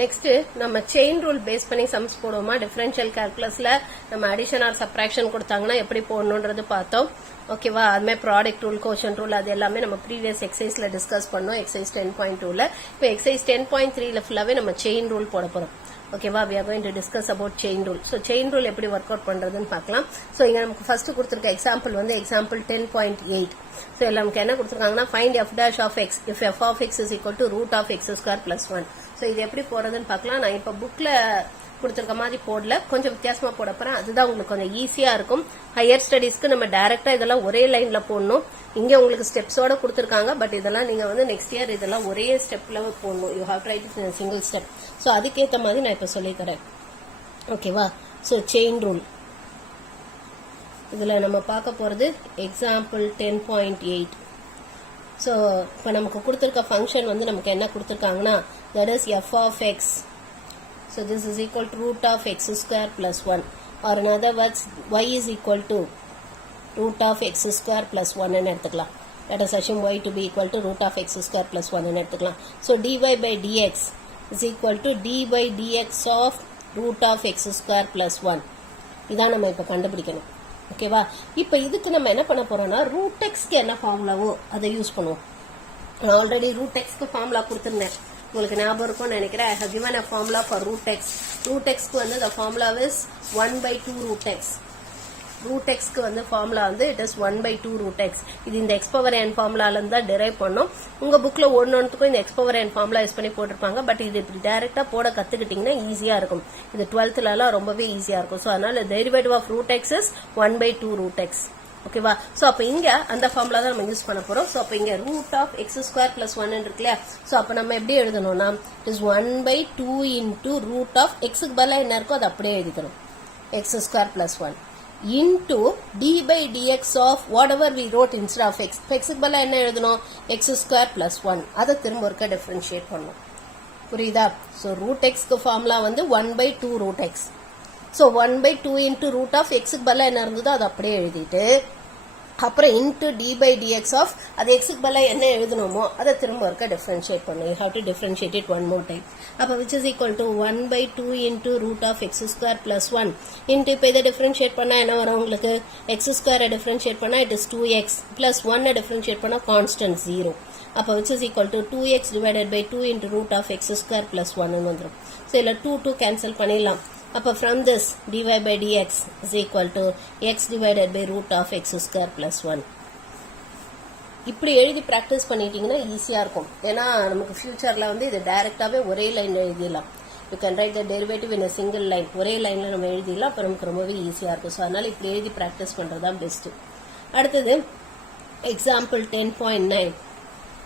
Next நம்ம chain rule base பண்ணி sums போடுவோமா. டிஃபரன்ஷியல் கால்குலஸ்ல நம்ம அடிஷன் ஆர் சப்ராக்ஷன் கொடுத்தாங்கன்னா எப்படி போடணும்ன்றது பார்த்தோம். ஓகேவா. அதுமாதிரி ப்ராடக்ட் ரூல், கோஷன் ரூல் அது எல்லாமே நம்ம ப்ரீவியஸ் எக்ஸசைஸ்ல டிஸ்கஸ் பண்ணோம். எக்ஸசைஸ் 10.2ல இப்போ எக்ஸசைஸ் 10.3ல ஃபுல்லாவே நம்ம செயின் ரூல் போட போறோம். ஓகேவா. we are going to discuss about chain rule. so chain rule எப்படி ஒர்க் அவுட் பண்றதுன்னு பார்க்கலாம். so இங்க நமக்கு ஃபர்ஸ்ட் கொடுத்திருக்க எக்ஸாம்பிள் வந்து எக்ஸாம்பிள் 10.8. so எல்லாம் நமக்கு என்ன கொடுத்திருக்காங்கன்னா find f dash of x if f of x is equal to root of x square plus 1. so இது எப்படி போறதுன்னு பார்க்கலாம். நான் இப்ப புக்ல கொடுத்திருக்க மாதிரி போடல, கொஞ்சம் வித்தியாசமா போட போறேன். அதுதான் உங்களுக்கு கொஞ்சம் ஈஸியா இருக்கும். ஹையர் ஸ்டடீஸ்க்கு நம்ம டைரக்டா இதெல்லாம் ஒரே லைன்ல போடணும். இங்க உங்களுக்கு ஸ்டெப்ஸோட கொடுத்திருக்காங்க. பட் இதெல்லாம் நீங்க வந்து நெக்ஸ்ட் இயர் இதெல்லாம் ஒரே ஸ்டெப்ல போடணும். You have to right it in single step. So அதுக்கேற்ற மாதிரி நான் இப்ப சொல்லி தரேன். ஓகேவா. சோ செயின் ரூல் இதுல நம்ம பார்க்க போறது எக்ஸாம்பிள் 10.8. சோ இப்ப நமக்கு கொடுத்திருக்க ஃபங்க்ஷன் வந்து நமக்கு என்ன கொடுத்திருக்காங்கன்னா that is f of x. so this is equal to root of x square plus 1, or in other words y is equal to root of x square plus 1 ன்னு எடுத்துக்கலாம். let us assume y to be equal to root of x square plus 1 ன்னு எடுத்துக்கலாம். so dy by dx is equal to d by dx of root of x square plus 1. இதான் நம்ம இப்ப கண்டுபிடிக்கணும். ஓகேவா. இப்ப இதுக்கு நம்ம என்ன பண்ண போறோம்னா root x க்கு என்ன ஃபார்முலாவோ அதை யூஸ் பண்ணுவோம். நான் ஆல்ரெடி root x க்கு ஃபார்முலா கொடுத்திருந்தேன். உங்களுக்கு ஞாபகம் இருக்கும்னு நினைக்கிறேன். I have given a formula for root x. root x க்கு வந்து the formula is 1/2 root x. root x க்கு வந்து ஃபார்முலா வந்து it is 1/2 root x. இது இந்த x power n ஃபார்முலால இருந்து தான் டிரைவ் பண்ணோம். உங்க புக்ல ஒவ்வொன்றுக்கும் இந்த x power n formula use பண்ணி போட்டிருப்பாங்க. பட் இது இப்படி டைரக்டா போட கத்துக்கிட்டீங்கன்னா ஈஸியா இருக்கும். இது 12th எல்லாம் ரொம்பவே ஈஸியா இருக்கும். சோ அதனால derivative of root x is 1/2 root x. ஓகேவா. சோ அப்ப இங்க அந்த ஃபார்முலா தான் நம்ம யூஸ் பண்ண போறோம். சோ அப்ப இங்க root of x square plus 1 இருக்குல்ல. சோ அப்ப நம்ம எப்படி எழுதணும்னா it is 1/2 into root of x க்கு பதிலா என்ன இருக்கோ அது அப்படியே எழுதிக்கணும். x square plus 1 into d by dx of whatever we wrote instead of x. x க்கு பதிலா என்ன எழுதணும் x square plus 1. அதை திரும்ப ஒருக்க டிஃபரன்ஷியேட் பண்ணணும். புரியுதா. சோ root x க்கு ஃபார்முலா வந்து 1/2 root x. So 1/2 into root of x க்கு பதிலா என்ன இருந்ததோ அது அப்படியே எழுதிட்டு அப்புறம் into d by dx of அது x க்கு பதிலா என்ன எழுதணுமோ அதை திரும்ப ஒருக்க டிஃபரன்ஷியேட் பண்ணணும். you have to differentiate it one more time. அப்ப which is equal to 1/2 into root of x square plus 1 into இப்ப இதை டிஃபரன்ஷியேட் பண்ணா என்ன வரும் உங்களுக்கு x square டிஃபரன்ஷியேட் பண்ணா it is 2x plus 1 differentiate பண்ணா constant 0. அப்ப which is equal to 2x divided by 2 into root of x square plus 1 ன்னு வந்துரும். சோ இல்ல 2 கேன்சல் பண்ணிடலாம். அப்ப from this dy by dx is equal to x divided by root of x square plus 1. இப்படி எழுதி practice பண்ணிட்டீங்கன்னா ஈஸியா இருக்கும். ஏன்னா நமக்கு ஃபியூச்சர்ல வந்து இது டைரக்டாவே ஒரே லைன்ல எழுதிடலாம். you can write the derivative in a single line. ஒரே லைன்ல நம்ம எழுதிடலாம். அப்ப நமக்கு ரொம்பவே ஈஸியா இருக்கும். சோ அதனால இப்படி எழுதி பிராக்டிஸ் பண்றதுதான் பெஸ்ட். அடுத்தது எக்ஸாம்பிள் 10.9.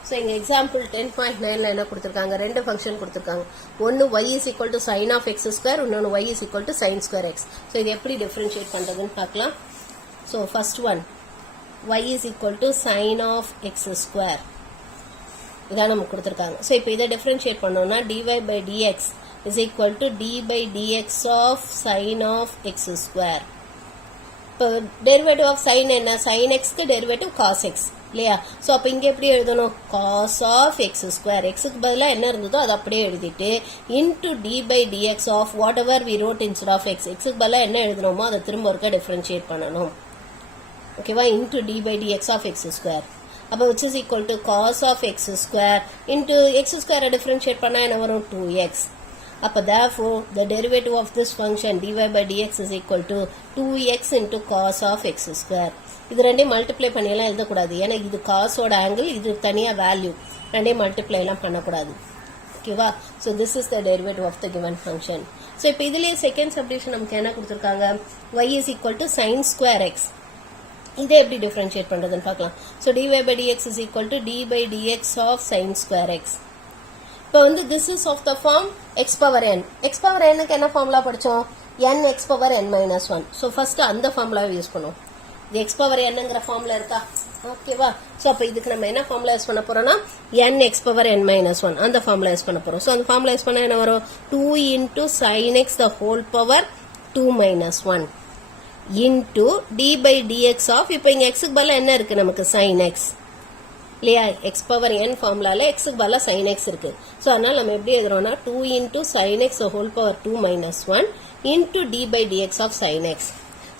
சோ இங்க எக்ஸாம்பிள் 10.9ல என்ன கொடுத்திருக்காங்க ரெண்டு ஃபங்க்ஷன் கொடுத்திருக்காங்க. ஒன்னு y is equal to sin of x square, இன்னொன்னு y is equal to sin square x. So இது எப்படி டிஃபரன்ஷியேட் பண்றதுன்னு பார்க்கலாம். So first one y is equal to sin of x square. இதான் நமக்கு கொடுத்திருக்காங்க. சோ இப்போ இதை டிஃபரன்ஷியேட் பண்ணோம்னா dy by dx is equal to d by dx of sin of x square. இப்போ டெரிவேட்டிவ் ஆஃப் sin என்ன sin x க்கு derivative cos x இல்லையா. சோ அப்ப இங்க எப்படி எழுதணும் cos of x square. x க்கு பதிலா என்ன இருந்ததோ அது அப்படியே எழுதிட்டு into d by dx of whatever we wrote instead of x. x க்கு பதிலா என்ன எழுதணுமோ அதை திரும்ப ஒருக்க டிஃபரன்ஷியேட் பண்ணணும். ஓகேவா. into d by dx of x square. அப்ப which is equal to cos of x square into x square differentiate பண்ணா என்ன வரும் 2x. அப்ப therefore the derivative of this function dy by dx is equal to 2x into cos of x square. இது ரெண்டையும் multiply பண்ணியெல்லாம் எழுதக்கூடாது. ஏன்னா இது காசோட ஆங்கிள், இது தனியா வேல்யூ. ரெண்டையும் மல்டிப்ளை எல்லாம் பண்ணக்கூடாது. ஓகேவா. So this is the derivative of the given function. So இப்போ இதுலேயே செகண்ட் சப்டிவிஷன் நமக்கு என்ன கொடுத்துருக்காங்க y is equal to sin square x. இதை எப்படி டிஃபரன்ஷியேட் பண்றதுன்னு பார்க்கலாம். So dy by dx is equal to d by dx of sin square x. இப்போ வந்து this is of the form x power n. x power n க்கு என்ன formula படிச்சோம் n x power n minus 1. So first அந்த ஃபார்முலாவை use பண்ணுவோம். இது x power nங்கிற formula இருக்கா. ஓகேவா. சோ அப்ப இதுக்கு நம்ம என்ன ஃபார்முலா யூஸ் பண்ண போறோம்னா n x power n minus 1 அந்த ஃபார்முலா யூஸ் பண்ண போறோம். சோ அந்த ஃபார்முலா யூஸ் பண்ணா என்ன வரும் 2 into sin x the whole power 2 minus 1 into d by dx of இப்போ இங்க x க்கு பதிலா என்ன இருக்கு நமக்கு sin x இல்லையா எக்ஸ் பவர் என் ஃபார்முலாவில் எக்ஸுக்கு பதிலாக சைன் எக்ஸ் இருக்குது. ஸோ அதனால் நம்ம எப்படி எழுதுறோம்னா 2 into sine x whole power 2 minus 1 into d by dx of sine x.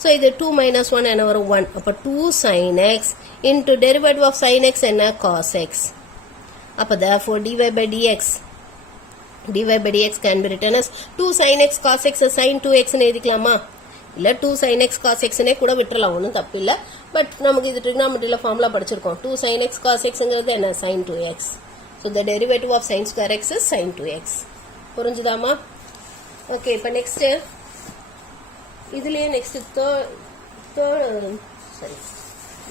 So இது 2 மைனஸ் 1 என்ன வரும் 1. அப்போ 2 sine x into derivative of sine x என்ன காஸ் எக்ஸ். அப்போ therefore dy by dx can be written as 2 sin x cos x sin 2x ன்னு எழுதிக்கலாமா? இல்லை 2 sin x cos x னே கூட விட்டுறலாம், ஒன்றும் தப்பு இல்லை. பட் நமக்கு இது ட்ரிக்னாமெட்ரியில் ஃபார்முலா படிச்சிருக்கோம். 2 sin x cos xங்கிறது என்ன sin 2x. So the derivative of sin square x is sin 2x. புரிஞ்சுதாமா? ஓகே, இப்போ நெக்ஸ்ட் இதுலேயே next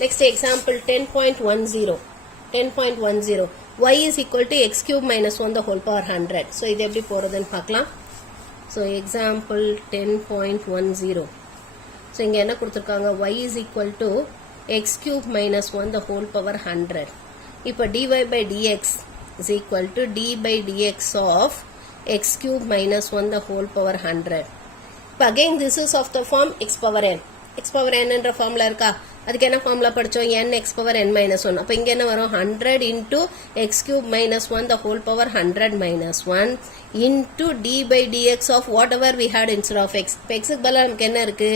next example 10.10 y is equal to x cube minus 1 the whole power 100. So இது எப்படி போறதுன்னு பார்க்கலாம். So example 10.10. So இங்க என்ன கொடுத்திருக்காங்க, y is equal to x cube minus 1 the whole power 100. இப்போ dy by dx is equal to d by dx of x cube minus 1 the whole power 100. இப்போ again this is of the form x power n. x power n என்ற formula இருக்கா? அதுக்கு என்ன formula படிச்சோம், n x power n minus 1. அப்போ இங்க என்ன வரும் 100 into x cube minus 1 the whole power 100 minus 1 into d by dx of whatever we had instead of x. இப்போ x க்கு பதிலா நமக்கு என்ன இருக்கு,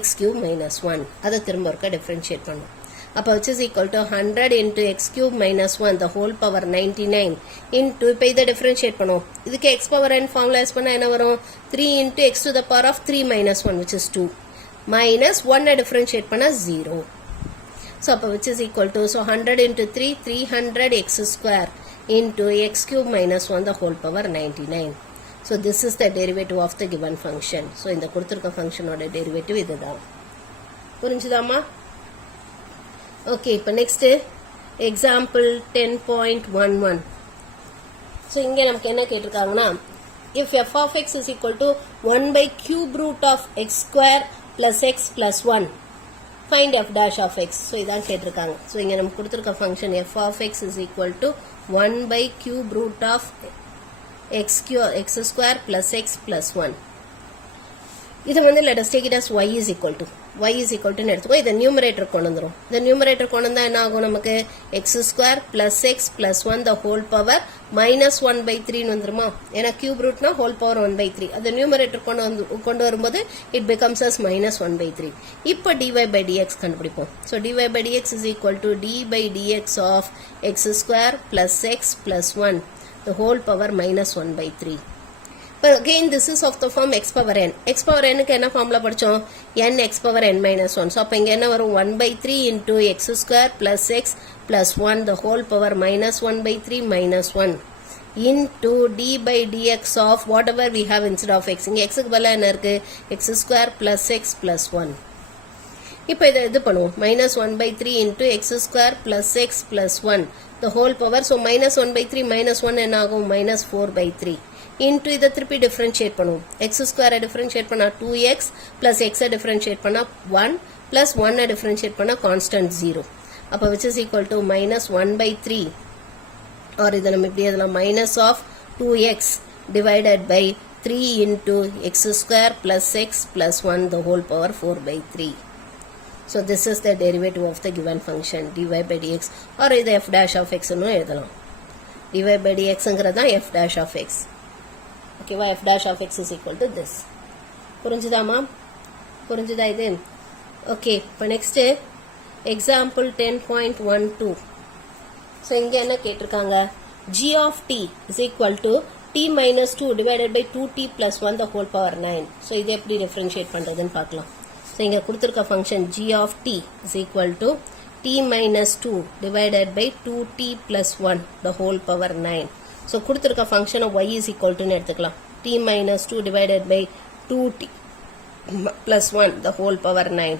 x cube minus 1. அதை திரும்ப ஒருக்கா டிஃபரன்ஷியேட் பண்ணும். அப்போ which is equal to 100 into x cube minus 1 the whole power 99 into இப்போ இதை டிஃபரன்ஷியேட் பண்ணும். இதுக்கு x power n formula use பண்ணா என்ன வரும், 3 into x to the power of 3 minus 1 which is 2 minus 1 differentiate பண்ணா 0. So which is equal to, so 100 into 3 300 x square into x cube minus 1 the whole power 99. So this is the derivative of the given function. So இந்த கொடுத்திருக்க function ஓட derivative இதுதான். புரிஞ்சுதாமா? Okay, இப்போ next example 10.11. So இங்கே நமக்கு என்ன கேட்டிருக்காங்கன்னா, if f of x is equal to 1 by cube root of x square plus x plus 1, find f dash of x. So இதான் கேட்டிருக்காங்க. ஸோ இங்கே நமக்கு கொடுத்துருக்க function f of x is equal to 1 by cube root of x square plus x plus 1. இதை வந்து let us take it as y is equal to எடுத்துக்கோ. இதை numerator கொண்டு வந்துடும். இந்த நியூமரேட்டர் கொண்டு வந்தால் என்ன ஆகும், நமக்கு x square plus x plus 1 the whole power minus 1 by 3 வந்துருமா? ஏன்னா கியூப் ரூட்னா ஹோல் பவர் 1 by 3. அந்த நியூமரேட்டர் கொண்டு வரும்போது it becomes as minus 1 by 3. இப்போ dy by dx கண்டுபிடிப்போம். So dy by dx is equal to d by dx of x square plus x plus 1 the whole power minus 1 by 3. But again this is of the form x power n. x power n க்கு என்ன formula படிச்சோம், n x power n minus 1. So அப்போ இங்கே என்ன வரும், 1 by 3 into x square plus x plus 1 the whole power minus 1 by 3 minus 1 into d by dx of whatever we have instead of x. இங்கே x க்கு பதிலாக என்ன இருக்கு, x square plus x plus 1. இப்போ இதை இது பண்ணுவோம், minus 1 by 3 into x square plus x plus 1 the whole power. So minus 1 by 3 minus 1 என்ன ஆகும், minus 4 by 3 into இதை திருப்பி டிஃபரன்ஷியேட் பண்ணுவோம். x ஸ்கொயரை டிஃபரன்ஷியேட் பண்ணா 2x plus x டிஃபரன்ஷியேட் பண்ணா 1 plus 1 டிஃபரன்ஷியேட் பண்ணா கான்ஸ்டன்ட் 0. அப்போ which is equal to minus 1 by 3 or இதை நம்ம இப்படி எழுதலாம், minus of 2x divided by 3 into x square plus x plus 1 the whole power 4 by 3. So this is the derivative of the given function dy by dx or இதை f dash of x ன்னு எழுதலாம். dy by dxங்கிறது தான் f dash of x. Okay, f dash of x is equal to this. புரிஞ்சுதாமா? புரிஞ்சுதா இது? Okay, இப்போ next example 10.12. So இங்கே என்ன கேட்டிருக்காங்க, g of t is equal to t minus 2 divided by 2t plus 1 the whole power 9. So இதை எப்படி differentiate பண்ணுறதுன்னு பார்க்கலாம். ஸோ இங்கே கொடுத்துருக்க function g of t is equal to t minus 2 divided by 2t plus 1 the whole power 9. So கொடுத்துருக்க ஃபங்க்ஷனை y is equal to எடுத்துக்கலாம். t minus 2 divided by 2t plus 1 the whole power 9.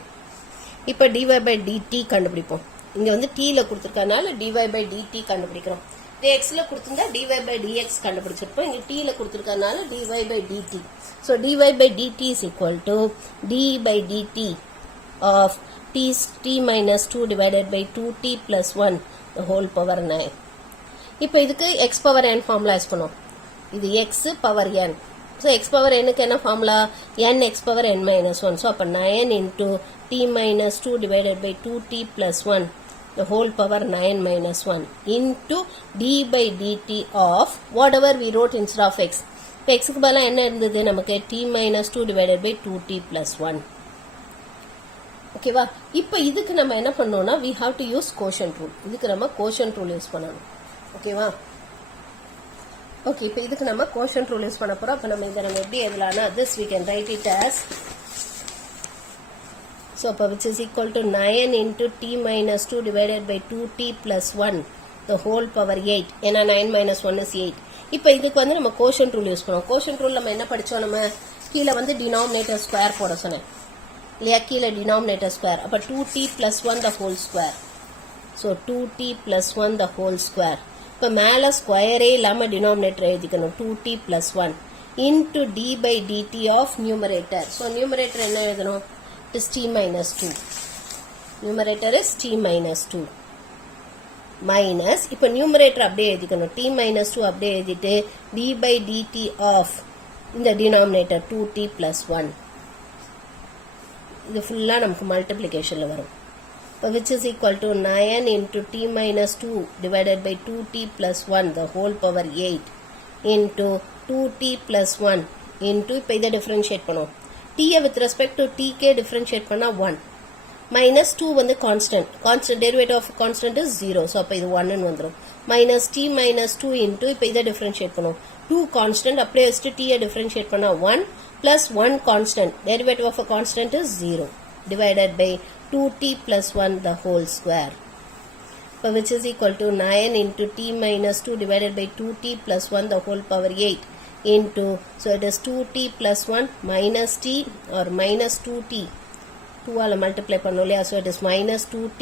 இப்போ dy by dt கண்டுபிடிப்போம். இங்கே வந்து tல கொடுத்துருக்கனால dy by dt கண்டுபிடிக்கிறோம். இது xல கொடுத்துருந்தா dy by dx கண்டுபிடிச்சிருப்போம். இங்கே tல கொடுத்துருக்கனால dy by dt. So dy by dt is equal to d by dt of t minus 2 divided by 2t plus 1 the whole power 9. இப்போ இதுக்கு x power n formula use பண்ணுவோம். இது x power n. So x power nக்கு என்ன formula, n x power n minus 1. So அப்போ 9 into t minus 2 divided by 2t plus 1 the whole power 9 minus 1 into d by dt of whatever we wrote instead of x. இப்போ xக்கு பதிலா என்ன இருந்தது நமக்கு t minus 2 divided by 2t plus 1. ஓகேவா? இப்போ இதுக்கு நம்ம என்ன பண்ணோம்னா we have to use quotient rule. இதுக்கு நம்ம quotient rule யூஸ் பண்ணணும். ஓகேவா? ஓகே, இப்போ இதுக்கு நம்ம quotient rule யூஸ் பண்ண போறோம். அப்ப நம்ம இத நம்ம எப்படி எழுதலாம்னா this we can write it as so which is equal to 9 into t minus 2 divided by 2t plus 1 the whole power 8. ஏன்னா 9 minus 1 is 8. இப்போ இதுக்கு வந்து நம்ம quotient rule யூஸ் பண்ணுவோம். quotient rule நம்ம என்ன படிச்சோம்? நம்ம கீழ வந்து denominator square போட சொன்னேன் இல்லையா? கீழ denominator square. அப்ப 2t plus 1 the whole square. so 2t plus 1 the whole square. இப்போ மேல ஸ்கொயரே இல்லாம denominator எழுதிக்கணும் 2t plus 1 into d by dt of numerator. so numerator என்ன எழுதணும்? it is t minus 2. numerator is t minus 2 minus இப்போ numerator அப்படியே எழுதிக்கணும் t minus 2 அப்படியே எழுதிட்டு d by dt of இந்த denominator 2t plus 1. இது ஃபுல்லா நமக்கு மல்டிப்ளிகேஷன்ல வரும். இப்போ which is equal to 9 into t minus 2 divided by 2t plus 1 the whole power 8 into 2t plus 1 into இப்போ இதை differentiate பண்ணுவோம். t with respect to t K differentiate பண்ணா 1 minus 2 வந்து constant derivative of constant is 0. so அப்ப இது 1 ன்னு வந்துரும். minus t minus 2 into இப்போ இதை differentiate பண்ணுவோம். 2 constant அப்படியே வச்சுட்டு t ஐ differentiate பண்ணா 1 plus 1 constant derivative of a constant is 0 divided by 2t plus 1 the whole square. so which is equal to 9 into t minus 2 divided by 2t plus 1 the whole power 8 into so it is 2t plus 1 minus t or minus 2t 2 ஆல multiply பண்ணோம் இல்லையா? so it is minus 2t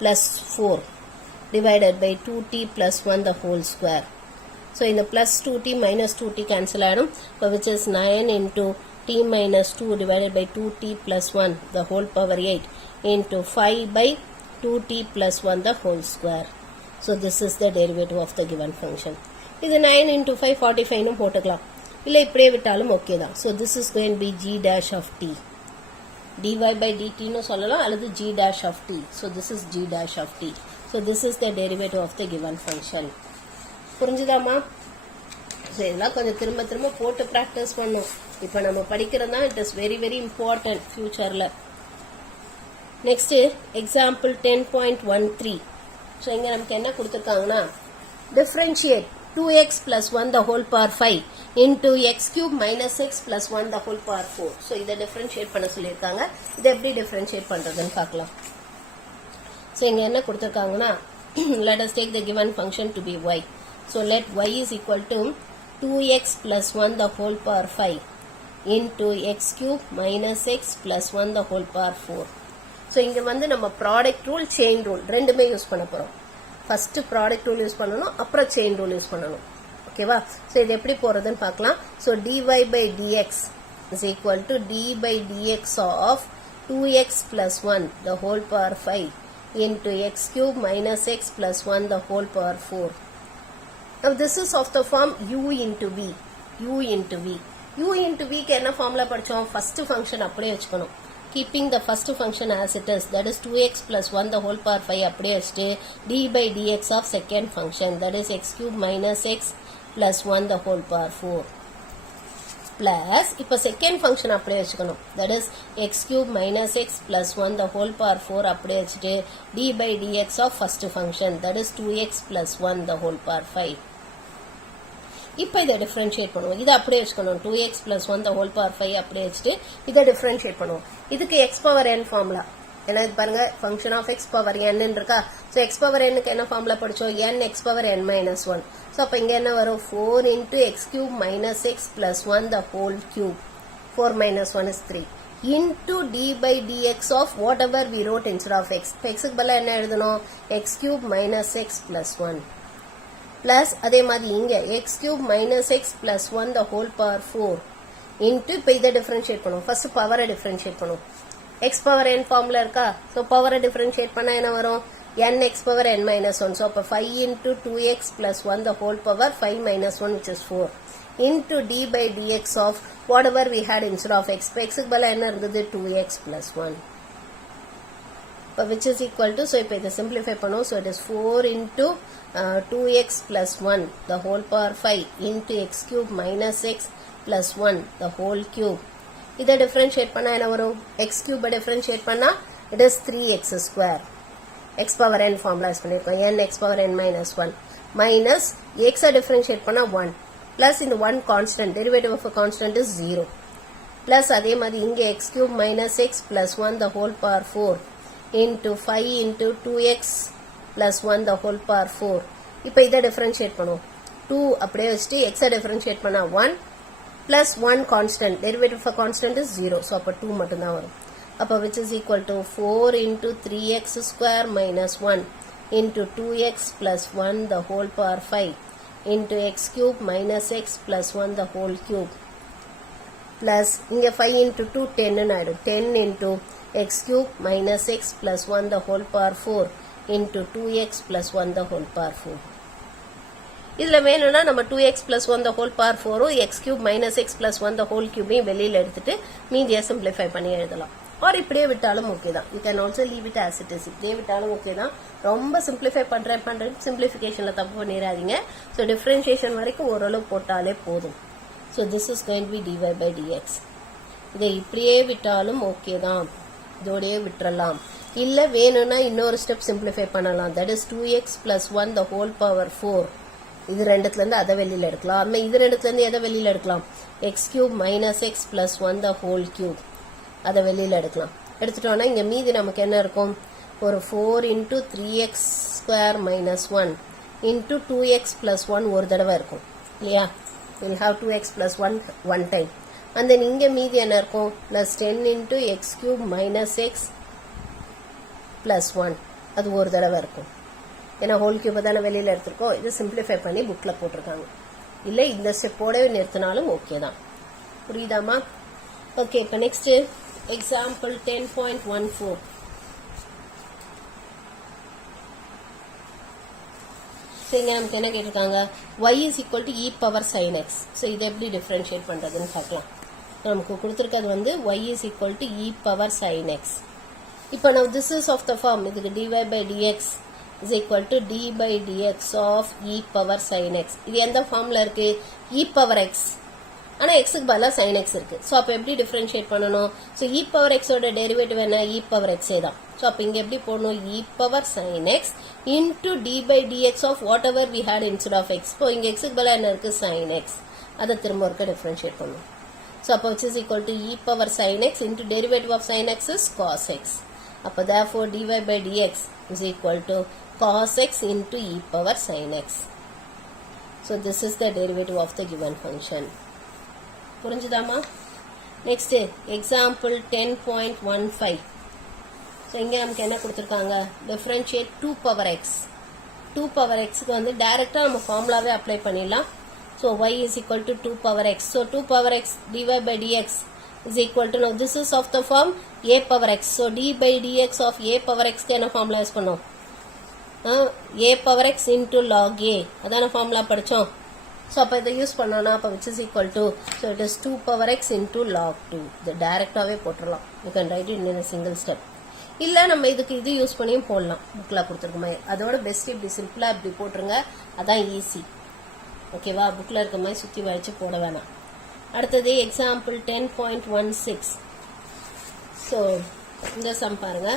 plus 4 divided by 2t plus 1 the whole square. so in the plus 2t minus 2t cancel ஆயிடும். so which is 9 into t minus 2 divided by 2t plus 1 the whole power 8 into 5 by 2t plus 1 the whole square. so this is the derivative of the given function. இது 9 into 5 45 னு போட்டுக்கலாம். இல்ல இப்படியே விட்டாலும் okay தான். so this is going to be g dash of t. dy by dt னு சொல்லலாம் அல்லது g dash of t. so this is g dash of t. so this is the derivative of the given function. புரிஞ்சுதாமா? so இதெல்லாம் கொஞ்சம் திரும்ப திரும்ப போட்டு practice பண்ணனும். இப்போ நம்ம படிக்கிறது தான் it is very very important futureல. next example 10.13. so இங்க நமக்கு என்ன கொடுத்திருக்காங்கன்னா differentiate 2x plus 1 the whole power 5 into x cube minus x plus 1 the whole power 4. so இதை differentiate பண்ண சொல்லிருக்காங்க. இதை எப்படி differentiate பண்றதுன்னு பார்க்கலாம். so இங்க என்ன கொடுத்திருக்காங்கன்னா let us take the given function to be y. so let y is equal to 2x plus 1 the whole power 5 into x cube minus x plus 1 the whole power 4. so இங்க வந்து நம்ம product rule chain rule ரெண்டுமே use பண்ண போறோம். first product rule use பண்ணனும், அப்புறம் chain rule use பண்ணனும். ஓகேவா? so இது எப்படி போறதுன்னு பார்க்கலாம். so dy by dx is equal to d by dx of 2x plus 1 the whole power 5 into x cube minus x plus 1 the whole power 4. now this is of the form u into v. u into v க்கு என்ன formula படிச்சோம்? first function அப்படியே வெச்சுக்கணும். keeping the first function as it is, that is 2x plus 1 the whole power 5 அப்படியே வச்சிட்டு d by dx of second function, that is x cube minus x plus 1 the whole power 4 plus இப்போ second function அப்படியே வச்சுக்கணும், that is x cube minus x plus 1 the whole power 4 அப்படியே வச்சிட்டு d by dx of first function, that is 2x plus 1 the whole power 5. இப்போ இதை differentiate பண்ணுவோம். இதை அப்படியே வச்சுக்கணும், 2x plus 1 the whole power 5 அப்படியே வச்சிட்டு இதை differentiate பண்ணுவோம். இதுக்கு x power n ஃபார்முலா. ஏன்னா இது பாருங்க function of x power n ன்னு இருக்கா. so x power n க்கு என்ன ஃபார்முலா படிச்சோம்? n x power n minus 1. so அப்ப இங்க என்ன வரும்? 4 into x cube minus x plus 1 the whole cube. 4 minus 1 is 3 into d by dx of whatever we wrote instead of x. இப்போ x க்கு பதிலா என்ன எழுதணும்? x cube minus x plus 1 plus அதே மாதிரி இங்க x cube minus x plus 1 the whole power 4 into இப்போ இதை differentiate பண்ணுவோம். first power differentiate பண்ணுவோம். x power n ஃபார்முலா இருக்கா. so power differentiate பண்ணா என்ன வரும்? n x power n minus 1. so அப்ப 5 into 2x plus 1 the whole power 5 minus 1 which is 4 into d by dx of whatever we had instead of x. இப்போ x க்கு பதிலா என்ன இருந்தது? 2x plus 1 which is equal to, so இப்போ இதை simplify பண்ணும், so it is 4 into 2x plus 1 the whole power 5 into x cube minus x plus 1 the whole cube. இதை differentiate பண்ணா என்ன வரும்? x cube differentiate பண்ணா it is 3x square. x power n formula use பண்ணிருக்கோம், n x power n minus 1 minus x differentiate பண்ணா 1 plus இந்த 1 constant, derivative of a constant is 0 plus அதே மாதிரி இங்க x cube minus x plus 1 the whole power 4 into 5 into 2x plus 1 the whole power 4. இப்போ இதை differentiate பண்ணுவோம், 2 அப்படியே வச்சுட்டு x differentiate பண்ணா 1 plus 1 constant, derivative of a constant is 0, so அப்போ 2 மட்டும்தான் வரும். அப்போ which is equal to 4 into 3x square minus 1 into 2x plus 1 the whole power 5 into x cube minus x plus 1 the whole cube plus இங்க 5 into 2 10 ஆயிடும், 10 into x cube minus x plus 1 the whole power 4 into 2x plus 1 the whole power 4. இதுல வேணும்னா நம்ம 2x plus 1 the whole power 4 x cube minus x plus 1 the whole cube வெளியில எடுத்துட்டு மீதியை simplify பண்ணி எழுதலாம். or இப்படியே விட்டாலும் ஓகே தான், you can also leave it as it is. இப்படியே விட்டாலும் ஓகே தான், ரொம்ப simplify பண்றேன் simplificationல தப்பு பண்ணிடாதீங்க. so differentiation வரைக்கும் ஓரளவு போட்டாலே போதும். so this is going to be dy by dx. இதை இப்படியே விட்டாலும் ஓகே தான், இதோடயே விட்டுறலாம். இல்ல வேணும்னா இன்னொரு ஸ்டெப் simplify பண்ணலாம், that is 2x plus 1 the whole power 4. இது ரெண்டுத்துல இருந்து அதை வெளியில எடுக்கலாம், அம்மா இது ரெண்டுத்துல இருந்து எதை வெளியில எடுக்கலாம், x cube minus x plus 1 the whole cube, அதை வெளியில எடுக்கலாம். எடுத்துட்டோம்னா இங்க மீதி நமக்கு என்ன இருக்கும், ஒரு 4 into 3x square minus 1 into 2x plus 1 ஒரு தடவை இருக்கும் இல்லையா, we'll have 2x plus 1 one time. and then இங்க மீதி என்ன இருக்கும், plus 10 into x cube minus x plus 1, அது ஒரு தடவை இருக்கும். ஏன்னா ஹோல் கியூபை தானே வெளியில எடுத்திருக்கோம், இது சிம்பிளிஃபை பண்ணி புக்ல போட்டிருக்காங்க. இல்லை இந்த ஸ்டெப்போடவே நிறுத்தினாலும் ஓகே தான். புரியுதாமா? ஓகே, இப்போ நெக்ஸ்ட் எக்ஸாம்பிள் 10.14. சரிங்க, நமக்கு என்ன கேட்டிருக்காங்க, y is equal to e power sin x. So இதை எப்படி டிஃபரன்ஷியேட் பண்ணுறதுன்னு பார்க்கலாம். நமக்கு கொடுத்துருக்கிறது வந்து y is equal to e power sin x. இப்போ now this is of the form, இதுக்கு dy by dx is equal to d by dx of e power sin x. இது எந்த ஃபார்ம்ல இருக்கு, e power x, ஆனா x க்கு பதிலா sin x இருக்கு. ஸோ அப்போ எப்படி டிஃபரன்ஷியேட் பண்ணணும், ஸோ e power x ஓட டெரிவேட்டிவ் என்ன, e power x தான். ஸோ அப்போ இங்க எப்படி போடணும், e power sin x into d by dx of whatever we had instead of x. இப்போ இங்க x க்கு பதிலா என்ன இருக்கு, sin x, அதை திரும்ப ஒருக்க டிஃபரன்ஷியேட் பண்ணணும். ஸோ அப்போ which is equal to e power sin x into derivative of sin x is cos x. அப்போ therefore dy by dx is equal to cos x into e power sin x. So this is the derivative of the given function. புரிஞ்சுதாமா? Next example 10.15. So இங்கே நமக்கு என்ன கொடுத்துருக்காங்க, differentiate 2 power x. 2 power xக்கு வந்து டைரக்டாக நம்ம ஃபார்முலாவே அப்ளை பண்ணிடலாம். So y is equal to 2 power x. So 2 power x dy by dx is equal to, now this is of the form a power x. So d by dx of a power xக்கு என்ன formula use பண்ணோம், a power x into log a, அதான formula படித்தோம். So அப்போ இதை use பண்ணோன்னா அப்போ which is equal to, so it is 2 power x into log 2. இது டைரக்டாகவே போட்டுடலாம், you can write it in a single step. இல்லை நம்ம இதுக்கு இது யூஸ் பண்ணியும் போடலாம், புக்கில் கொடுத்துருக்க மாதிரி. அதோட பெஸ்ட் இப்படி சிம்பிளாக இப்படி போட்டுருங்க, அதான் ஈஸி. ஓகேவா, புக்கில் இருக்க மாதிரி சுற்றி வளைச்சு போட வேணாம். அடுத்தது எக்ஸாம்பிள் 10.16. ஸோ இந்த சம் பாருங்க,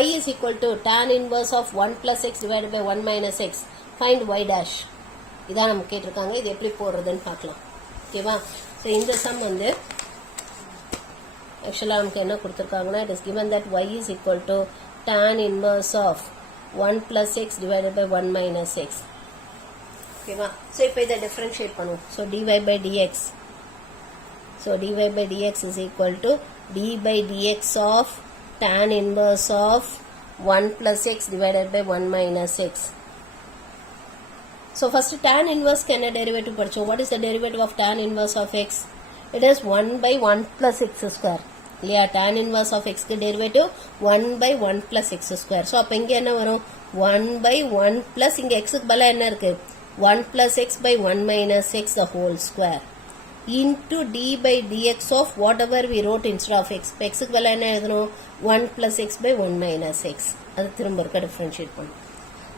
y is equal to tan inverse of 1 plus x divided by 1 minus x. Find y dash. இதான் நம்ம கேட்டிருக்காங்க, இது எப்படி போடுறதுன்னு பார்க்கலாம். ஓகேவா, ஸோ இந்த சம் வந்து ஆக்சுவலாக நமக்கு என்ன கொடுத்துருக்காங்கன்னா, it is given that y is equal to tan inverse of 1 plus x divided by 1 minus x. ஓகேவா, ஸோ இப்போ இதை டிஃபரன்ஷியேட் பண்ணுவோம். So dy by dx, so dy by dx is equal to d by dx of tan inverse of 1 plus x divided by 1 minus x. So first tan inverse can a derivative படிச்சோம். What is the derivative of tan inverse of x? It is 1 by 1 plus x square. இல்லையா, tan inverse of x க்கு derivative 1 by 1 plus x square. So அப்போ இங்க என்ன வரும், 1 by 1 plus இங்க x க்கு பதிலா என்ன இருக்கு, 1 plus x by 1 minus x the whole square. into d by dx of whatever we wrote instead of x. இப்போ x க்கு பதிலா என்ன எழுதணும் 1 plus x by 1 minus x. அது திரும்ப இருக்க differentiate பண்ணும்.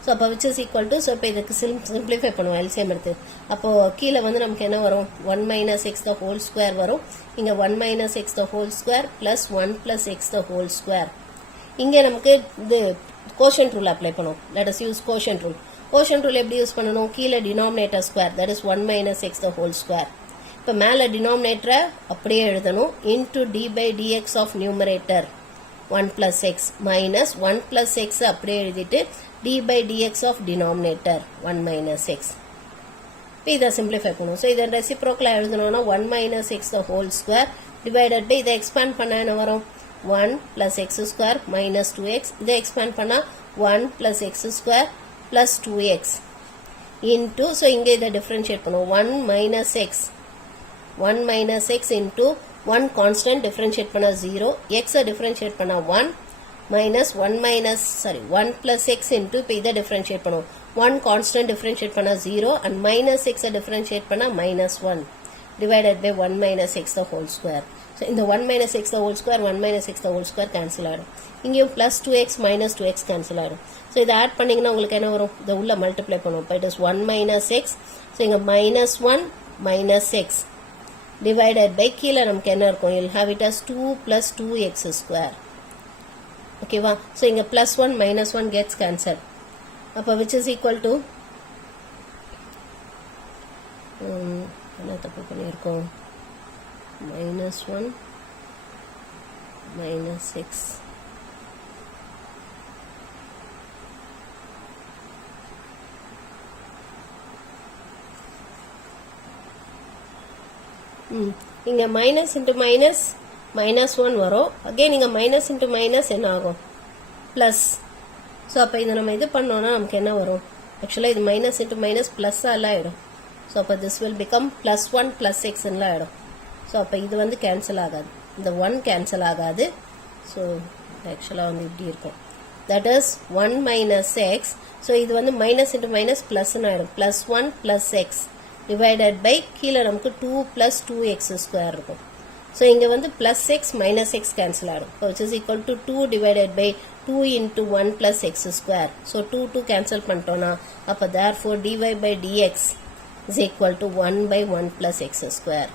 ஸோ அப்போ which is equal to, so இப்போ இதுக்கு simplify பண்ணுவோம் LCM எடுத்து. அப்போ கீழே வந்து நமக்கு என்ன வரும் 1 minus x the whole square வரும். இங்கே 1 minus x the whole square plus 1 plus x the whole square. இங்கே நமக்கு இது quotient rule apply பண்ணுவோம். Let us use quotient rule. Quotient rule எப்படி யூஸ் பண்ணணும்? கீழே denominator square, that is 1 minus x the whole square. இப்போ மேலே denominator அப்படியே எழுதணும் into d by dx of numerator 1 plus x minus 1 plus x அப்படியே எழுதிட்டு d by dx of denominator 1 minus x. இப்போ இதை simplify பண்ணுவோம். ஸோ இதை reciprocal எழுதணும்னா 1 minus x the whole square divided by இதை expand பண்ண என்ன வரும் 1 plus x square minus 2x. இதை expand பண்ணா 1 plus x square plus 2x into, so இங்கே இதை differentiate பண்ணுவோம் 1 minus x 1 minus x into 1 constant differentiate பண்ணா 0, x differentiate பண்ணா 1 minus 1 plus x into, இப்போ இதை differentiate பண்ணுவோம் 1 constant differentiate பண்ணா 0 and minus x differentiate பண்ணா minus 1 divided by 1 minus x the whole square. So இந்த 1 minus x the whole square 1 minus x the whole square cancel ஆடும். இங்கேயும் plus 2x minus 2x cancel ஆடும். So இதை add பண்ணிங்கன்னா உங்களுக்கு என்ன வரும்? இதை உள்ள multiply பண்ணுவோம். இப்போ it is 1 minus x. So இங்க minus 1 minus x divided by கீழே நமக்கு என்ன இருக்கும்? You'll have it as 2 plus 2x square. Okay வா? So இங்க plus 1 minus 1 gets cancelled. அப்போ which is equal to என்ன தப்பு பண்ணியிருக்கோம்? minus 1 minus 6. இங்க minus into minus minus 1 வரும். again இங்க minus into minus என்ன ஆகும்? plus. ஸோ அப்போ இதை நம்ம இது பண்ணோம்னா நமக்கு என்ன வரும்? ஆக்சுவலாக இது minus into minus plus எல்லாம் ஆகிடும். ஸோ அப்போ this will become plus 1 plus x எல்லாம் ஆகிடும். ஸோ அப்போ இது வந்து கேன்சல் ஆகாது, இந்த 1 கேன்சல் ஆகாது. ஸோ ஆக்சுவலாக வந்து இப்படி இருக்கும், that is 1 minus x. So இது வந்து minus into minus plusன்னு ஆகிடும், plus 1 plus x divided by கீழே நமக்கு 2 plus 2x square இருக்கும். ஸோ இங்கே வந்து plus x minus x cancel ஆகிடும், which is equal to 2 divided by 2 into 1 plus x square. So 2 cancel பண்ணிட்டோன்னா அப்போ therefore dy by dx is equal to 1 by 1 plus x square.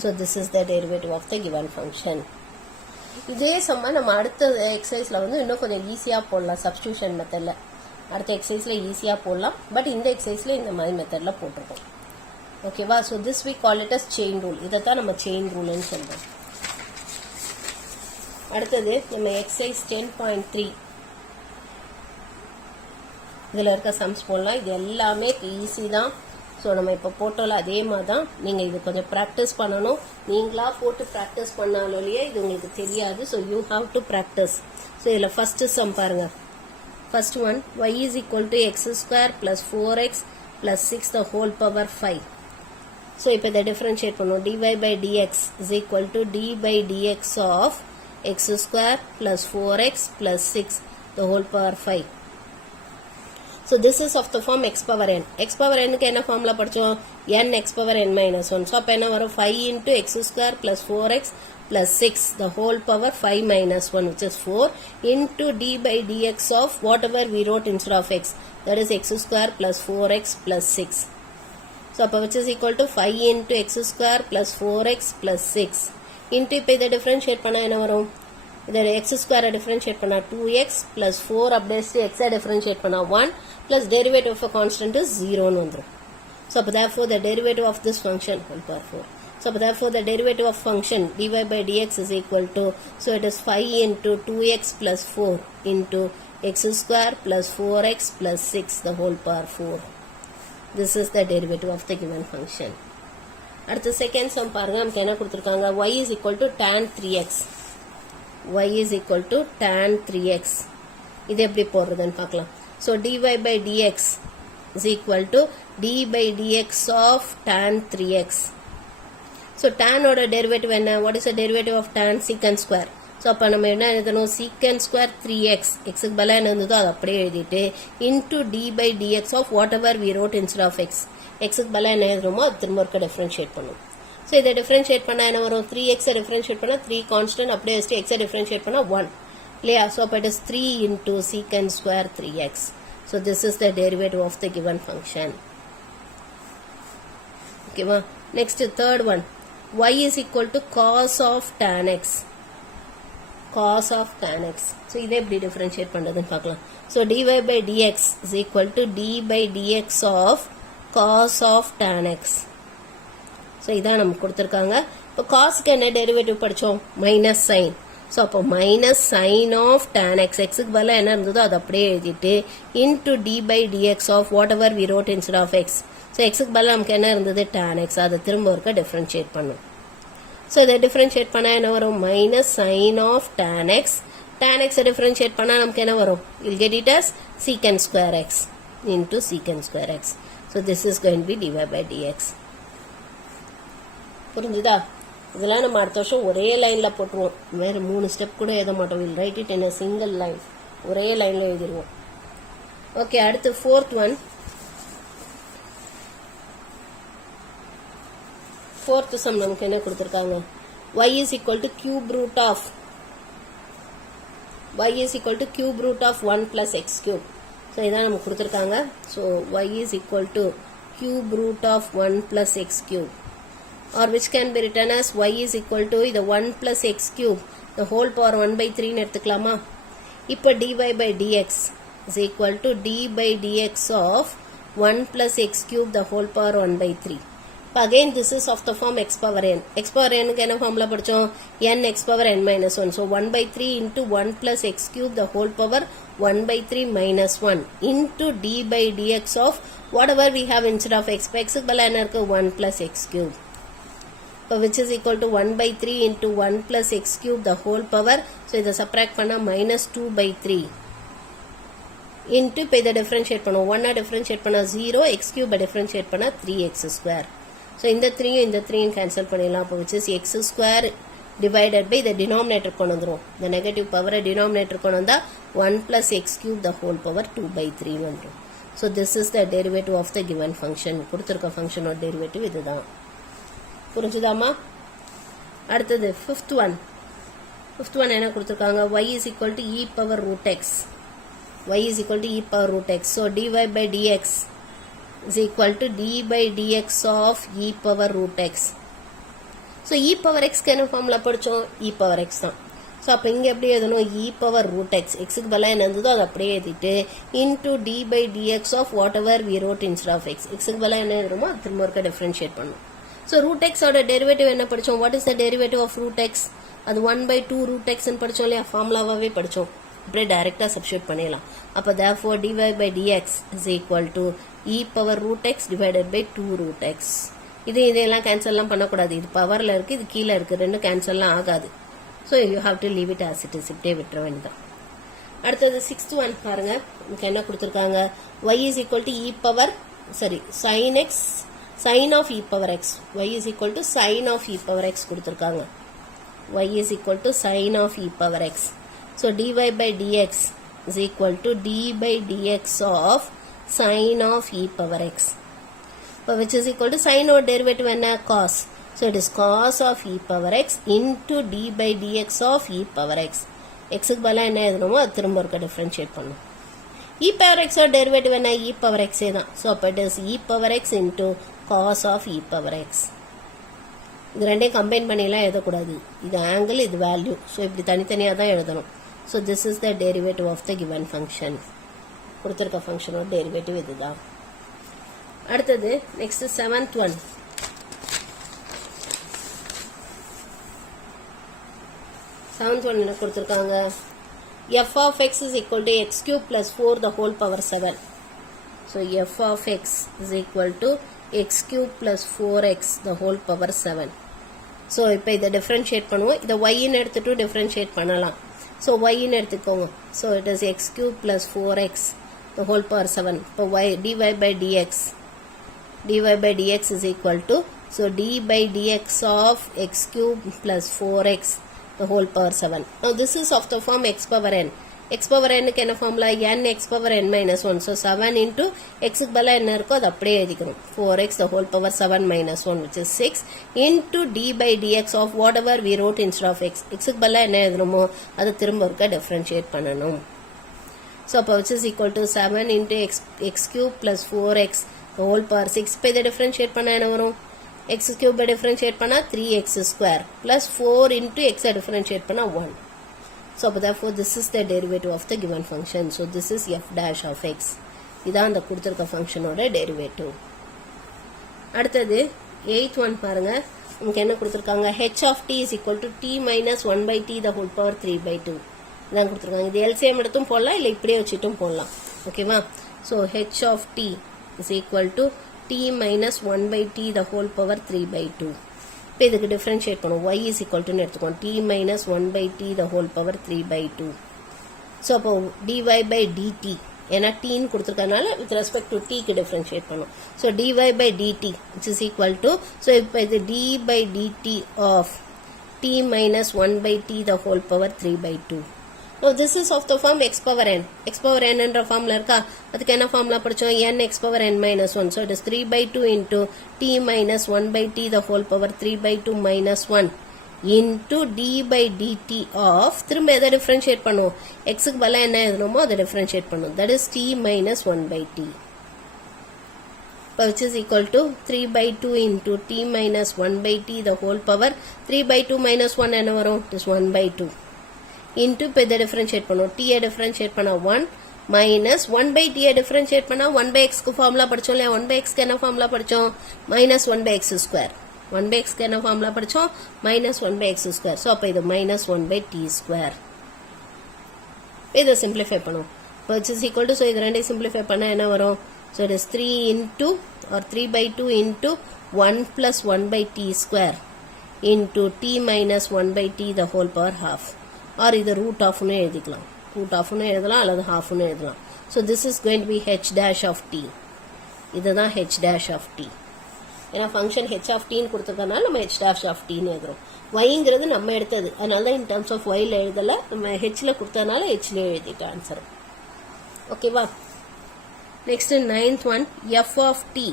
So this is the derivative of the given function. இதே சம்ம நம்ம அடுத்த எக்ஸசைஸில் வந்து இன்னும் கொஞ்சம் ஈஸியாக போடலாம், சப்ஸ்டியூஷன் மெத்தடில் அடுத்த எக்ஸசைஸில் ஈஸியாக போடலாம். பட் இந்த எக்ஸசைஸில் இந்த மாதிரி மெத்தடில் போட்டிருக்கோம். ஓகேவா? So this we call it as chain rule. இதை தான் நம்ம செயின் ரூல்னு சொல்கிறோம். அடுத்தது நம்ம எக்ஸசைஸ் 10.3 இதில் இருக்க சம்ஸ் போடலாம். இது எல்லாமே ஈஸி தான். ஸோ நம்ம இப்போ போட்டோல அதே மாதிரி தான். நீங்கள் இது கொஞ்சம் ப்ராக்டிஸ் பண்ணணும். நீங்களாக போட்டு ப்ராக்டிஸ் பண்ணாலோலையே இது உங்களுக்கு தெரியாது. So you have to practice. So இதில் ஃபஸ்ட்டு சம் பாருங்கள். First one y is equal to x square plus 4x plus 6 the whole power 5. So இப்போ இதை டிஃப்ரென்ஷியேட் பண்ணுவோம். dy by dx is equal to d by dx of x square plus 4x plus 6 the whole power 5. So this is of the form x power n. x power n க்கு என்ன formula படிச்சோம்? n x power n minus 1. So அப்போ என்ன வரும்? 5 into x square plus 4x plus 6 the whole power 5 minus 1, which is 4 into d by dx of whatever we wrote instead of x, that is x square plus 4x plus 6. So அப்போ which is equal to 5 into x square plus 4x plus 6 into இப்போ இதை differentiate பண்ணா என்ன வரும்? இதை x square differentiate பண்ணா 2x plus 4 அப்படியே x differentiate பண்ணா 1 plus derivative of a constant is 0 ன்னு வந்துரும். So therefore the derivative of this function whole power 4. So therefore the derivative of function dy by dx is equal to, so it is 5 into 2x plus 4 into x square plus 4x plus 6 the whole power 4. This is the derivative of the given function. அடுத்த second sum பாருங்க. நமக்கு என்ன கொடுத்துருக்காங்க? y is equal to tan 3x. y is equal to tan 3x. இது எப்படி போடுறதுன்னு பார்க்கலாம். So dy by dx is equal to d by dx of tan 3x. So tan ஓட derivative என்ன? What is the derivative of tan secant square? So அப்போ நம்ம என்ன எழுதணும்? secant square 3x. x க்கு பதிலா என்ன இருந்ததோ அது அப்படியே எழுதிட்டு into d by dx of whatever we wrote instead of x. x க்கு பதிலா என்ன எழுதுறோமோ அது திரும்ப இருக்க differentiate பண்ணும். ஸோ இதை டிஃபரன்ஷியேட் பண்ணால் என்ன வரும் 3x டிஃபரன்ஷியேட் பண்ணால் 3 கான்ஸ்டன்ட் அப்படியே வச்சுட்டு எக்ஸை டிஃபரன்ஷியேட் பண்ணால் 1 இல்லையா ஸோ அப்போ it is 3 into secant square 3x. So this is the derivative of the given function. ஓகேவா next third one y is equal to cos of tan x. cos of tan x. So இதை எப்படி differentiate பண்ணுறதுன்னு பார்க்கலாம். So dy by dx is equal to d by dx of cos of tan x. So இதான் நமக்கு கொடுத்துருக்காங்க. இப்போ காஸ்க்கு என்ன டெரிவேட்டிவ் படித்தோம் மைனஸ் சைன். ஸோ அப்போ minus sine of tan x எக்ஸுக்கு பதிலாக என்ன இருந்ததோ அதை அப்படியே எழுதிட்டு into d by dx of whatever we wrote instead of x. So எக்ஸுக்கு பதிலாக நமக்கு என்ன இருந்தது tan x அதை திரும்ப ஒருக்க டிஃப்ரென்ஷியேட் பண்ணும். ஸோ இதை டிஃப்ரென்ஷியேட் பண்ணால் என்ன வரும் minus sine of tan x. tan x differentiate பண்ணால் நமக்கு என்ன வரும் will get it as secant square x into secant square x. So this is going to be dy by dx. புரிஞ்சுதா இதெல்லாம் நம்ம அடுத்த வருஷம் ஒரே லைன்ல போட்டுருவோம். வேற 3 ஸ்டெப் கூட எழுத மாட்டோம். Will write it in a single line. ஒரே லைன்ல எழுதிடுவோம். ஓகே அடுத்து ஃபோர்த் ஒன். ஃபோர்த் சம் நமக்கு என்ன கொடுத்துருக்காங்க y is equal to cube root of 1 plus x cube. So இதான் நமக்கு கொடுத்துருக்காங்க. So y is equal to cube root of 1 plus x cube. Or which can be written as y is equal to the 1 plus x cube the whole power 1 by 3 எடுத்துக்கலாமா. இப்போ dy by dx is equal to d by dx of 1 plus x cube the whole power 1 by 3. Again this is of the form x power n. x power n க்கு என்ன formula படிச்சோம் n x power n minus 1. So 1 by 3 into 1 plus x cube the whole power 1 by 3 minus 1 into d by dx of whatever we have instead of x. x க்கு பதிலா என்ன இருக்கு 1 plus x cube. Which is equal to 1 by 3 into 1 plus x cube the whole power. So இதை subtract பண்ணா minus 2 by 3 into இப்போ இதை differentiate பண்ணும் 1 differentiate பண்ணா 0 x cube differentiate பண்ணா 3x square. So இந்த 3 இந்த 3 cancel பண்ணிடலாம். அப்போ which is x square divided by the denominator கொண்டு வந்துரும். The negative power denominator கொண்டு வந்தா 1 plus x cube the whole power 2 by 3 வந்துரும். So this is the derivative of the given function. கொடுத்திருக்க function ஓட derivative இதுதான். புரிஞ்சுதாமா அடுத்தது ஃபிஃப்த் ஒன் என்ன கொடுத்துருக்காங்க y is equal to e power root x. So dy by dx is equal to d by dx of e power root x. So e power x க்கு என்ன formula படிச்சோம் e power x தான். So அப்போ இங்கே எப்படி எழுதணும் e power root x எக்ஸுக்கு பதிலாக என்ன இருந்ததோ அதை அப்படியே எழுதிட்டு into d by dx of whatever we wrote instead of x. எக்ஸுக்கு பதிலாக என்ன எழுதுறோமோ அது திரும்ப ஒருக்க டிஃபரன்ஷியேட் பண்ணும். So root x ஓட டெரிவேட்டிவ் என்ன படிச்சோம் what is the derivative of root x அது 1 by 2 root x ன்னு படிச்சோம் இல்லையா ஃபார்முலாவாவே படிச்சோம். அப்படியே டைரக்டா சப்ஸ்டிட்யூட் பண்ணிடலாம். அப்போ therefore dy by dx is equal to e power root x divided by 2 root x. இதெல்லாம் கேன்சல்லாம் பண்ணக்கூடாது. இது பவர்ல இருக்கு இது கீழே இருக்கு ரெண்டும் கேன்சல்லாம் ஆகாது. So you have to leave it as it is. இப்படியே விட்டுற வேண்டியதான். அடுத்தது 6th ஒன் பாருங்க நமக்கு என்ன கொடுத்துருக்காங்க y is equal to sin x sin of e power x. y is equal to sin of e power x கொடுத்திருக்காங்க. y is equal to sin of e power x. So dy by dx is equal to d by dx of sin of e power x. Which is equal to sin or derivative என்ன cos. So it is cos of e power x into d by dx of e power x. x க்கு பதிலா என்ன எழுதணுமோ அது திரும்ப ஒருக்க differentiate பண்ணும். e power x ஓட derivative என்ன e power x தான். So அப்போ it is e power x into cos of e power x. இது ரெண்டையும் கம்பைன் பண்ணிலாம் எழுதக்கூடாது. இது ஆங்கிள் இது வேல்யூ. ஸோ இப்படி தனித்தனியாக தான் எழுதணும். So this is the derivative of the given function. கொடுத்துருக்க ஃபங்க்ஷனோட டெரிவேட்டிவ் இதுதான். அடுத்தது நெக்ஸ்ட் 7th ஒன். என்ன கொடுத்துருக்காங்க f of x is equal to x cube plus 4 the whole power 7. So f of x is equal to x cube plus 4x the whole power 7. So இப்போ இதை differentiate பண்ணுவோம். இதை y ன்னு எடுத்துட்டு differentiate பண்ணலாம். So y ன்னு எடுத்துக்கோங்க. So it is x cube plus 4x the whole power 7. இப்போ dy by dx is equal to so d by dx of x cube plus 4x the whole power 7. Now this is of the form x power n. x power n க்கு என்ன formula n x power n minus 1. So 7 into x க்கு பதிலா என்ன இருக்கோ அது அப்படியே எழுதிக்கணும். 4x the whole power 7 minus 1 which is 6 into d by dx of whatever we wrote instead of x. x க்கு பதிலா என்ன எழுதணுமோ அது திரும்ப ஒருக்கா டிஃபரன்ஷியேட் பண்ணணும். So which is equal to 7 into x cube plus 4x the whole power 6. இப்போ இதை differentiate பண்ண என்ன வரும்? x cube டிஃபரன்ஷியேட் பண்ணா 3x square plus 4 into x differentiate பண்ணா 1. So therefore this is the derivative of the given function. So this is f dash of x. இதான் அந்த கொடுத்திருக்க ஃபங்க்ஷனோட டெரிவேட்டிவ். அடுத்தது 8th one பாருங்க. நமக்கு என்ன கொடுத்திருக்காங்க? h of t is equal to t minus 1 by t the whole power 3 by 2. இதான் கொடுத்திருக்காங்க. இது LCM எடுத்தும் போடலாம் இல்லை இப்படியே வச்சுட்டும் போடலாம். ஓகேவா? So h of t is equal to t minus 1 by t the whole power 3 by 2. இப்போ இதுக்கு டிஃபரன்ஷியேட் பண்ணும். y is equal to எடுத்துக்கோம். t minus 1 by t the whole power 3 by 2. So அப்போ dy by dt ஏன்னா tன்னு கொடுத்துருக்கனால with respect to t க்கு differentiate பண்ணும். So dy by dt which is equal to so இப்போ இது d by dt of t minus 1 by t the whole power 3 by 2. So this is of the form x power n. x power n என்ற ஃபார்ம்ல இருக்கா? அதுக்கு என்ன formula படிச்சோம்? n x power n minus 1. So it is 3 by 2 into t minus 1 by t the whole power 3 by 2 minus 1 into d by dt of திரும்ப எதை differentiate பண்ணும்? x க்கு பதிலா என்ன எழுதணுமோ அதை டிஃபரன்ஷியேட் பண்ணும். That is t minus 1 by t. Which is equal to 3 by 2 into t minus 1 by t the whole power 3 by 2 minus 1 என்ன வரும்? It is 1 by 2. Into இப்போ இதை டிஃபரன்ஷியேட் பண்ணும். t டிஃபரன்ஷியேட் பண்ணா 1 minus 1 by t டிஃபரன்ஷியேட் பண்ணா 1 by x க்கு formula படிச்சோம் இல்லையா? 1 by x க்கு என்ன ஃபார்முலா படிச்சோம்? minus 1 by x square. 1 by x க்கு என்ன ஃபார்முலா படிச்சோம்? minus 1 by x square. So அப்போ இது minus 1 by t square. இதை சிம்பிளிஃபை பண்ணும். which is equal to so இது ரெண்டையும் சிம்பிளிஃபை பண்ணா என்ன வரும்? So it is 3 into or 3 by 2 into 1 plus 1 by t square into t minus 1 by t the whole power half. Or இது root of னு எழுதிக்கலாம். root of னு எழுதலாம் அல்லது half னு எழுதலாம். So this is going to be h dash of t. இதுதான் h dash of t. ஏன்னா ஃபங்க்ஷன் h of t ன்னு கொடுத்துருக்கனால நம்ம h dash of t ன்னு எழுதுறோம். yங்கிறது நம்ம எடுத்தது. அதனால தான் in terms of y ல எழுதல. நம்ம h ல கொடுத்ததுனால h ல எழுதிட்டோம் ஆன்சர். ஓகேவா? Next 9th one f of t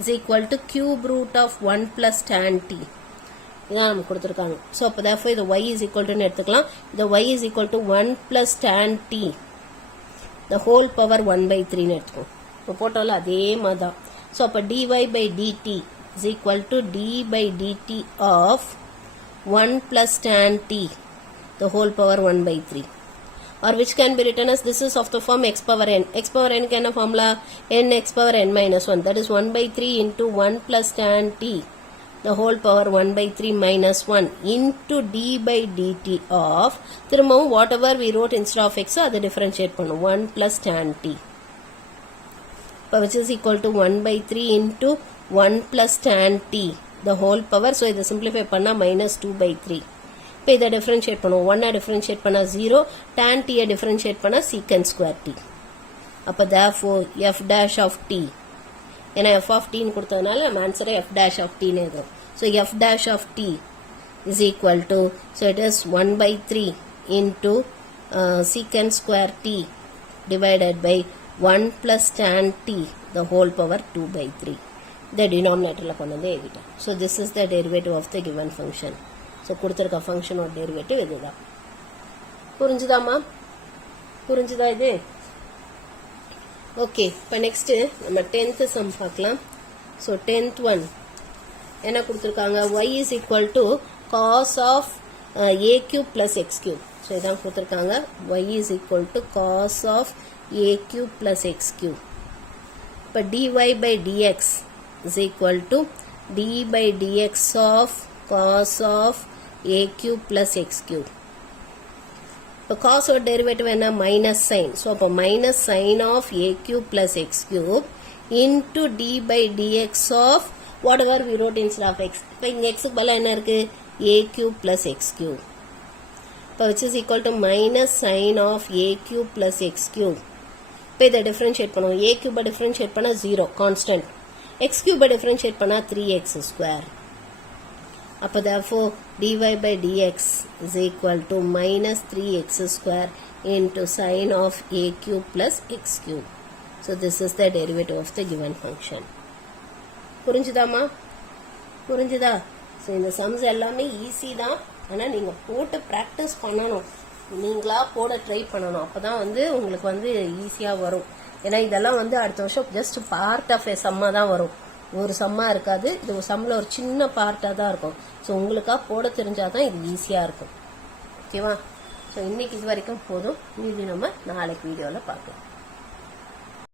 is equal to cube root of 1 plus tan t. இதான் நமக்கு கொடுத்துருக்காங்க. ஸோ அப்போ therefore இது y is equal to எடுத்துக்கலாம். இது y is equal to 1 plus tan t the whole power 1 by 3 எடுத்துக்கோம். இப்போ போட்டாலும் அதே மாதிரி தான். ஸோ அப்போ dy by dt is equal to d by dt of 1 plus tan t the whole power 1 by 3. Or which can be written as this is of the form x power n. x power n க்கு என்ன formula? n x power n minus 1. That is 1 by 3 into 1 plus tan t the whole power 1 by 3 minus 1 into d by dt of திரும்பவும் whatever we wrote instead of x அதை differentiate பண்ணும் 1 plus tan t which is equal to 1 by 3 into 1 plus tan t the whole power. So இதை simplify பண்ணா minus 2 by 3. இப்போ இதை differentiate பண்ணும் 1 differentiate பண்ணா 0 tan t differentiate பண்ணா secant square t. அப்போ therefore f dash of t ஏன்னா f of t ன்னு கொடுத்ததுனால நம்ம ஆன்சரை f dash of t ன்னு எழுதுறோம். So f dash of t is equal to so it is 1 by 3 into secant square t divided by 1 plus tan t the whole power 2 by 3. The denominator la கொண்டு வந்து எழுதிட்டோம். So this is the derivative of the given function. So கொடுத்திருக்க function or derivative இதுதான். புரிஞ்சுதாமா? புரிஞ்சுதா இது? Okay இப்போ next நம்ம 10th some பார்க்கலாம். ஸோ 10th ஒன் என்ன கொடுத்துருக்காங்க? y is equal to cos of a cube plus x cube. So இதான் கொடுத்துருக்காங்க. y is equal to cos of a cube plus x cube. இப்போ dy by dx is equal to d by dx of cos of a cube plus x cube. இப்போ cos or derivative என்ன? minus sign. So அப்போ minus sign of a cube plus x cube into d by dx of whatever we wrote instead of x. இப்போ இங்கே x க்கு பதிலா என்ன இருக்கு? a cube plus x cube. இப்போ which is equal to minus sign of a cube plus x cube. இப்போ இதை differentiate பண்ணுவோம். a cube differentiate பண்ணா 0 constant. x cube differentiate பண்ணா 3x square. அப்போ therefore dy by dx is equal to minus 3x square into sin of a cube plus x cube. So this is the derivative of the given function. புரிஞ்சுதாமா? புரிஞ்சுதா? So இந்த sums எல்லாமே easy தான், ஆனால் நீங்கள் போட்டு practice பண்ணணும், நீங்களா போட ட்ரை பண்ணணும், அப்போ தான் வந்து உங்களுக்கு வந்து ஈஸியாக வரும். ஏன்னா இதெல்லாம் வந்து அடுத்த வருஷம் ஜஸ்ட் பார்ட் ஆஃப் எ சம்மா தான் வரும், ஒரு சம்மா இருக்காது. இது ஒரு சம்மில் ஒரு சின்ன பார்ட்டாக தான் இருக்கும். ஸோ உங்களுக்காக போட தெரிஞ்சாதான் இது ஈஸியாக இருக்கும். ஓகேவா? ஸோ இன்னைக்கு இது வரைக்கும் போதும், மீதி நம்ம நாளைக்கு வீடியோவில் பார்க்கலாம்.